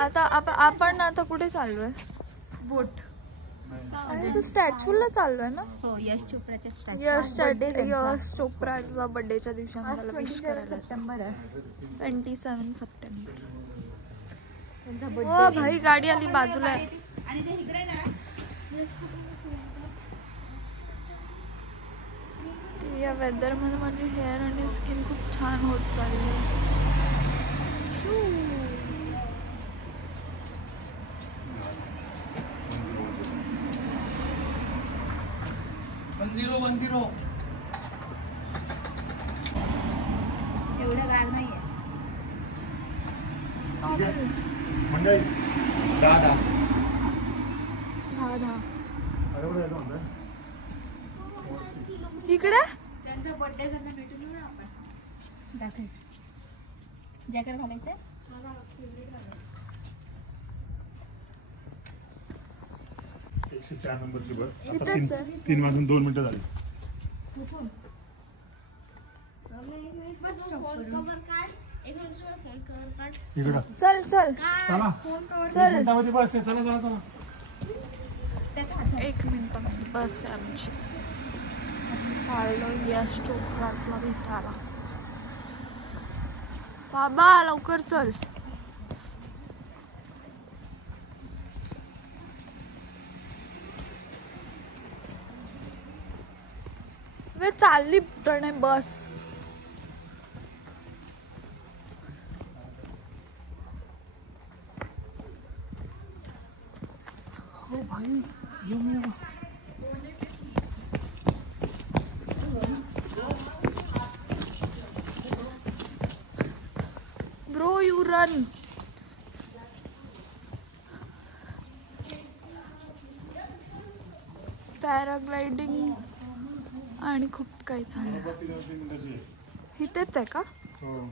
आता आपण आता कुठे चाललोय? बोट आणि स्टॅच्यूला चाललोय ना. हो, यश चोप्राच्या यश चोप्राचा बर्थडेच्या दिवशी आम्हाला विश करायला. 27 सप्टेंबर. हो भाई, गाडी आली बाजूला आहे. या वेदर मध्ये माझी हेअर आणि स्किन खूप छान होत चालली आहे. 1010 एवढं गाड नाहीये मंडळी. 10 इकडे त्यांचा बर्थडे त्यांना भेटून येऊ ना आपण. दाखव जॅकेट घालायचंय. 104 नंबरची बस. आता 3 वाजून 2 मिनिटं झाली. इकडं चल चल चला. मिनिटामध्ये बस आहे. चला चला चला. 1 मिनिटामध्ये बस आहे आमची. चाललो यश चोप्राला भेटायला. बाबा लवकर चल. वे चालली नाही बस. हो भाई येऊ. Bro, you run. पॅराग्लायडिंग आणि खूप काही झालं. इथेच आहे का?